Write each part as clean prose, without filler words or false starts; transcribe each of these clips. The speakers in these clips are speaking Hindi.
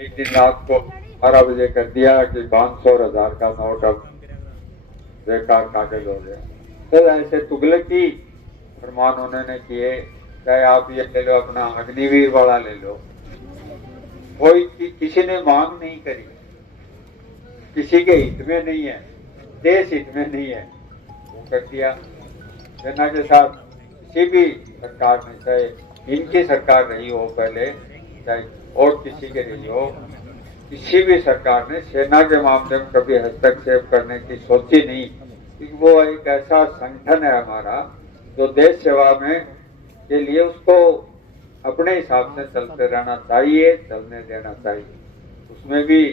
एक दिन रात को 12 बजे कर दिया कि 500 और 1000 का नोट अब बेकार कागज हो गया। तो ऐसे तुगलकी फरमान उन्होंने किए। चाहे आप ये ले लो, अपना अग्निवीर वाला ले लो, कोई किसी ने मांग नहीं करी, किसी के हित में नहीं है, देश हित में नहीं है, वो कर दिया। सेना के साथ किसी भी सरकार ने, चाहे इनकी सरकार रही हो पहले, चाहे और किसी के रही हो, किसी भी सरकार ने सेना के मामले में कभी हस्तक्षेप करने की सोची नहीं, क्योंकि वो एक ऐसा संगठन है हमारा जो देश सेवा में के लिए उसको अपने हिसाब से चलते रहना चाहिए, चलने देना चाहिए। उसमें भी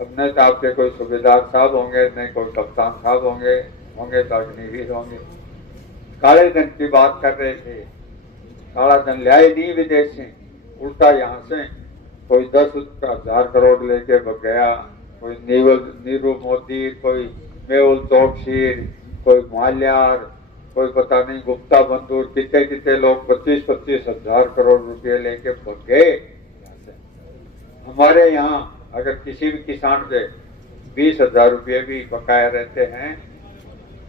अब न तो आपके कोई सूबेदार साहब होंगे, न कोई कप्तान साहब होंगे तो अग्निवीर होंगे। काले धन की बात कर रहे थे, काला धन लाए नहीं विदेश से, उल्टा यहाँ से कोई 10,000 करोड़ लेके बग गया, कोई नीरू मोदी, कोई मेहुल चौकसी, कोई माल्यार, कोई पता नहीं गुप्ता बंधु, कितने कितने लोग 25-25 हजार करोड़ रुपए लेके बग गए। हमारे यहाँ अगर किसी भी किसान के 20,000 रुपये भी बकाया रहते हैं,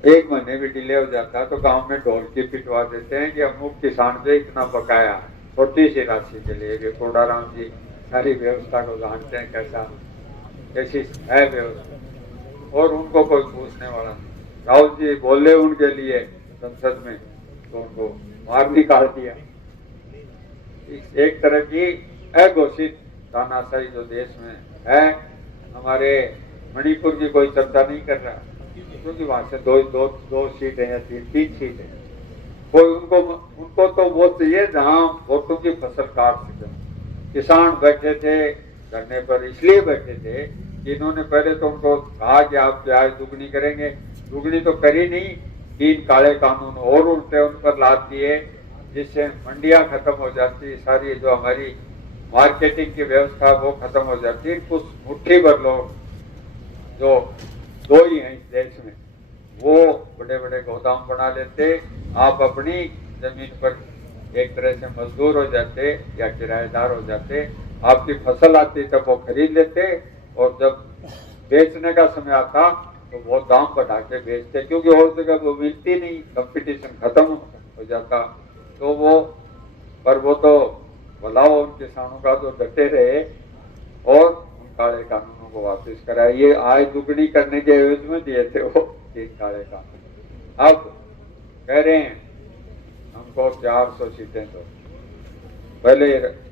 एक महीने भी डिले हो जाता है तो गांव में ढोलकी पिटवा देते हैं कि अमुक किसान से इतना बकाया, छोटी सी राशि के लिए। कोडाराम जी सारी व्यवस्था को जानते हैं, कैसी है व्यवस्था, और उनको कोई पूछने वाला नहीं। राहुल जी बोले उनके लिए संसद में तो उनको बाहर निकाल दिया। एक तरह की अघोषित तानाशाही जो देश में है। हमारे मणिपुर की कोई चर्चा नहीं कर रहा, क्योंकि वहां से दो सीटें या तीन सीटें, कोई उनको तो वो चाहिए जहां वोटों की फसल काट सके। किसान बैठे थे धरने पर, इसलिए बैठे थे कि इन्होंने पहले तो उनको कहा कि आप प्याज दुगनी करेंगे, दुगनी तो करी नहीं, 3 काले कानून और उल्टे उन पर लाद दिए, जिससे मंडियां खत्म हो जाती, सारी जो हमारी मार्केटिंग की व्यवस्था वो खत्म हो जाती। कुछ मुट्ठी भर लोग जो 2 ही हैं इस देश में, वो बड़े बड़े गोदाम बना लेते, आप अपनी जमीन पर एक तरह से मजदूर हो जाते या किराएदार हो जाते, आपकी फसल आती तब वो खरीद लेते, और जब बेचने का समय आता तो वो दाम बढ़ा के बेचते, क्योंकि और जगह वो मिलती नहीं, कंपटीशन खत्म हो जाता। तो वो तो भलाओ उन किसानों का जो डटे रहे और उन काले कानूनों को वापस कराए। ये आय दुगनी करने के एवज में दिए थे वो 3 काले कानून। अब कह रहे हैं हमको 400 सीटें दो। पहले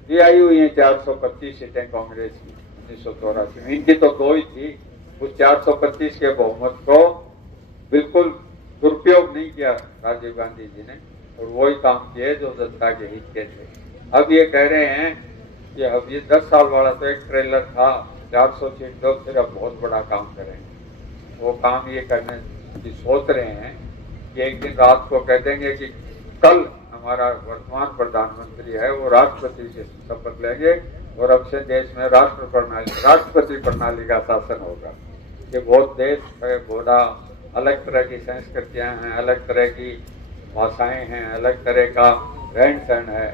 ये आई हुई है 425 सीटें कांग्रेस की 1984 में, इनकी तो 2 ही थी। उस 425 के बहुमत को बिल्कुल दुरुपयोग नहीं किया राजीव गांधी जी ने, और वही काम किए जो जनता के हित के थे। अब ये कह रहे हैं कि अब ये 10 साल वाला तो एक ट्रेलर था, 400 सीट दो, फिर अब बहुत बड़ा काम करेंगे। वो काम ये करने की सोच रहे हैं कि एक दिन रात को कह देंगे कि कल हमारा वर्तमान प्रधानमंत्री है वो राष्ट्रपति से शपथ लेंगे, और अब से देश में राष्ट्रपति प्रणाली का शासन होगा। ये बहुत देश है बड़ा, अलग तरह की संस्कृतियां हैं, अलग तरह की भाषाएं हैं, अलग तरह का रहन सहन है।